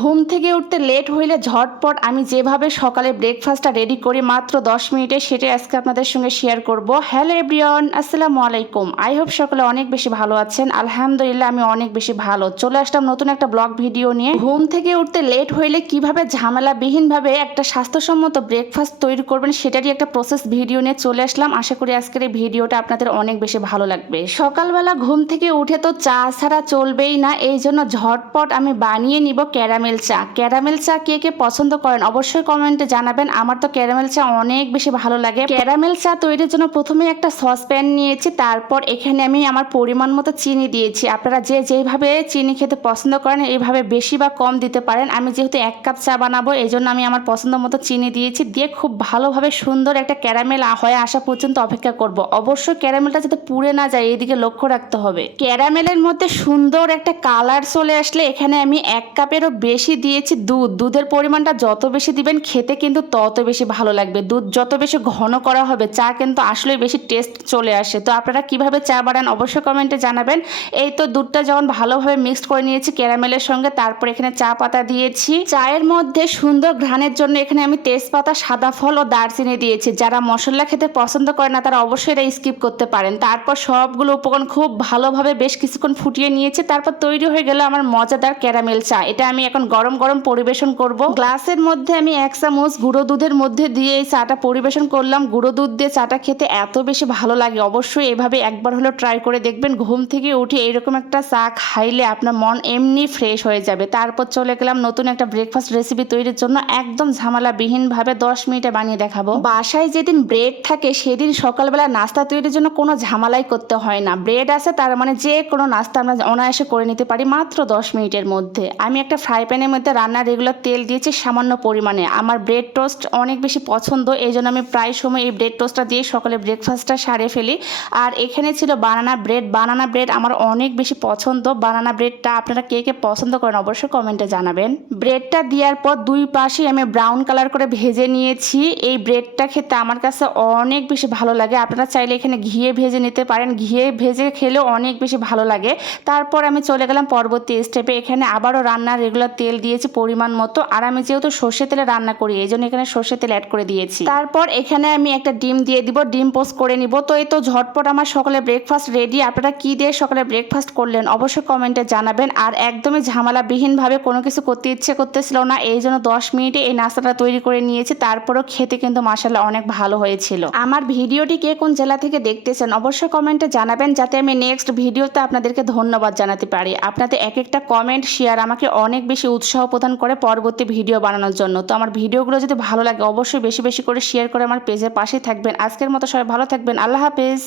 ঘুম থেকে উঠতে লেট হইলে ঝটপট আমি যেভাবে সকালে ব্রেকফাস্টটা রেডি করি মাত্র 10 মিনিটে, সেটাই আজকে আপনাদের সঙ্গে শেয়ার করব। হ্যালো এভরিওয়ান, আসসালামু আলাইকুম। আই হোপ সকলে অনেক বেশি ভালো আছেন। আলহামদুলিল্লাহ আমি অনেক বেশি ভালো। চলে আসলাম নতুন একটা ব্লগ ভিডিও নিয়ে। ঘুম থেকে উঠতে লেট হইলে কিভাবে ঝামেলাবিহীনভাবে একটা স্বাস্থ্যসম্মত ব্রেকফাস্ট তৈরি করবেন সেটারই একটা প্রসেস ভিডিও নিয়ে চলে আসলাম। আশা করি আজকের এই ভিডিওটা আপনাদের অনেক বেশি ভালো লাগবে। সকালবেলা ঘুম থেকে উঠে তো চা ছাড়া চলবেই না, এই জন্য ঝটপট আমি বানিয়ে নিব ক্যারামেল চা। ক্যারামেল চা কে কে পছন্দ করেন অবশ্যই কমেন্টে জানাবেন। আমার তো ক্যারামেল চা অনেক বেশি ভালো লাগে। ক্যারামেল চা তৈরির জন্য প্রথমে একটা সসপ্যান নিয়েছি, তারপর এখানে আমি আমার পরিমাণ মতো চিনি দিয়েছি। আপনারা যে যেইভাবে চিনি খেতে পছন্দ করেন এইভাবে বেশি বা কম দিতে পারেন। আমি যেহেতু 1 কাপ চা বানাবো এই জন্য আমি আমার পছন্দ মতো চিনি দিয়েছি। দিয়ে খুব ভালোভাবে সুন্দর একটা ক্যারামেল হয়ে আসা পর্যন্ত অপেক্ষা করব। অবশ্যই ক্যারামেলটা যাতে পুড়ে না যায় এইদিকে লক্ষ্য রাখতে হবে। ক্যারামেলের মধ্যে সুন্দর একটা কালার চলে আসলে এখানে আমি 1 কাপেরও বেশি দিয়েছি দুধ। দুধের পরিমাণটা যত বেশি দিবেন খেতে কিন্তু তত বেশি ভালো লাগবে। দুধ যত বেশি ঘন করা হবে চা কিন্তু আসলে বেশি টেস্ট চলে আসে। তো আপনারা কিভাবে চা বানান অবশ্যই কমেন্টে জানাবেন। এই তো দুধটা যখন ভালোভাবে মিক্সড করে নিয়েছি ক্যারামেলের সঙ্গে, তারপর এখানে চা পাতা দিয়েছি। চায়ের মধ্যে সুন্দর ঘ্রাণের জন্য এখানে আমি তেজপাতা, সাদা ফল ও দারচিনি দিয়েছি। যারা মশলা খেতে পছন্দ করে না তারা অবশ্যই এটা স্কিপ করতে পারেন। তারপর সবগুলো উপকরণ খুব ভালোভাবে বেশ কিছুক্ষণ ফুটিয়ে নিয়েছি। তারপর তৈরি হয়ে গেল আমার মজাদার ক্যারামেল চা। এটা আমি এখন গরম গরম পরিবেশন করব। গ্লাসের মধ্যে আমি 1 চামচ গুঁড়ো দুধের মধ্যে দিয়ে এই চাটা পরিবেশন করলাম। গুঁড়ো দুধ দিয়ে চাটা খেতে এত বেশি ভালো লাগে, অবশ্যই এভাবে একবার হলেও ট্রাই করে দেখবেন। ঘুম থেকে উঠে এইরকম একটা চা খাইলে আপনার মন এমনি ফ্রেশ হয়ে যাবে। তারপর চলে গেলাম নতুন একটা ব্রেকফাস্ট রেসিপি তৈরির জন্য। একদম ঝামেলাবিহীনভাবে 10 মিনিটে বানিয়ে দেখাবো। বাসায় যেদিন ব্রেড থাকে সেদিন সকালবেলা নাস্তা তৈরির জন্য কোনো ঝামেলাই করতে হয় না। ব্রেড আছে তার মানে যে কোনো নাস্তা আমরা অনায়াসে করে নিতে পারি মাত্র 10 মিনিটের মধ্যে। আমি একটা ফ্রাই প্যানের মধ্যে রান্নার রেগুলার তেল দিয়েছি সামান্য পরিমাণে। আমার ব্রেড টোস্ট অনেক বেশি পছন্দ, এই জন্য আমি প্রায় সময় এই ব্রেড টোস্টটা দিয়ে সকালে ব্রেকফাস্টটা সারে ফেলি। আর এখানে ছিল বানানা ব্রেড। বানানা ব্রেড আমার অনেক বেশি পছন্দ। বানানা ব্রেডটা আপনারা কে কে পছন্দ করেন অবশ্যই কমেন্টে জানাবেন। ব্রেডটা দেওয়ার পর দুই পাশে আমি ব্রাউন কালার করে ভেজে নিয়েছি। এই ব্রেডটা খেতে আমার কাছে অনেক বেশি ভালো লাগে। আপনারা চাইলে এখানে ঘিয়ে ভেজে নিতে পারেন, ঘিয়ে ভেজে খেলেও অনেক বেশি ভালো লাগে। তারপর আমি চলে গেলাম পরবর্তী স্টেপে। এখানে আবারও রান্নার রেগুলার তেল দিয়েছি পরিমাণ মতো। আর আমি যেহেতু সর্ষে তেলে রান্না করি এই জন্য এখানে সর্ষে তেল অ্যাড করে দিয়েছি। তারপর এখানে আমি একটা ডিম দিয়ে দিব, ডিম পোস্ট করে নিব। তো এই তো ঝটপট আমার সকালে ব্রেকফাস্ট রেডি। আপনারা কি দিয়ে সকালে ব্রেকফাস্ট করলেন অবশ্যই কমেন্টে জানাবেন। আর একদমই ঝামেলাবিহীনভাবে কোনো কিছু করতে ইচ্ছে করতেছিল না, এই জন্য 10 মিনিটে এই নাস্তাটা তৈরি করে নিয়েছি। তারপরও খেতে কিন্তু মাশাআল্লাহ অনেক ভালো হয়েছিল। আমার ভিডিওটি কে কোন জেলা থেকে দেখতেছেন অবশ্যই কমেন্টে জানাবেন, যাতে আমি নেক্সট ভিডিওতে আপনাদেরকে ধন্যবাদ জানাতে পারি। আপনাদের এক একটা কমেন্ট শেয়ার আমাকে অনেক বেশি উৎসাহ প্রদান করে পরবর্তী ভিডিও বানানোর জন্য। তো আমার ভিডিওগুলো যদি ভালো লাগে অবশ্যই বেশি বেশি করে শেয়ার করে আমার পেজের পাশেই থাকবেন। আজকের মতো সবাই ভালো থাকবেন। আল্লাহ হাফেজ।